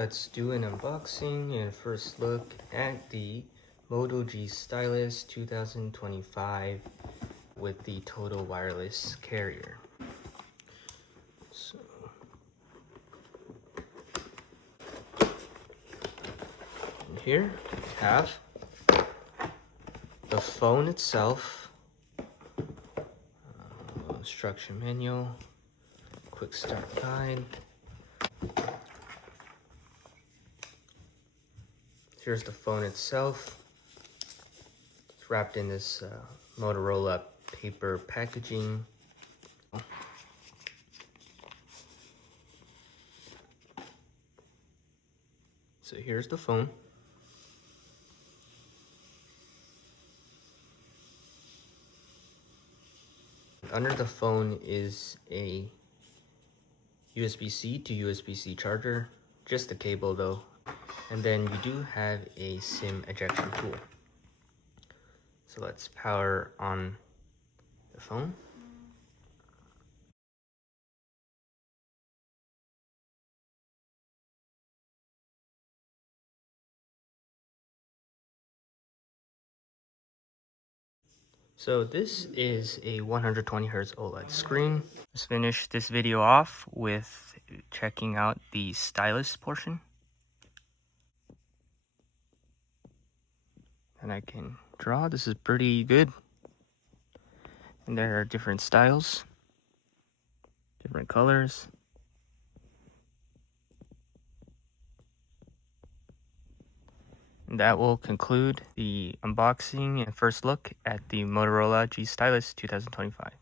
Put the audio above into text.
Let's do an unboxing and first look at the Moto G Stylus 2025 with the total wireless carrier. So, and here we have the phone itself, instruction manual, quick start guide. Here's the phone itself. It's wrapped in this Motorola paper packaging. So here's the phone. Under the phone is a USB-C to USB-C charger, just a cable though. And then you do have a SIM ejection tool. So let's power on the phone. So this is a 120 Hz OLED screen. Let's finish this video off with checking out the stylus portion. And I can draw. This is pretty good. And there are different styles, different colors. And that will conclude the unboxing and first look at the Motorola G Stylus 2025.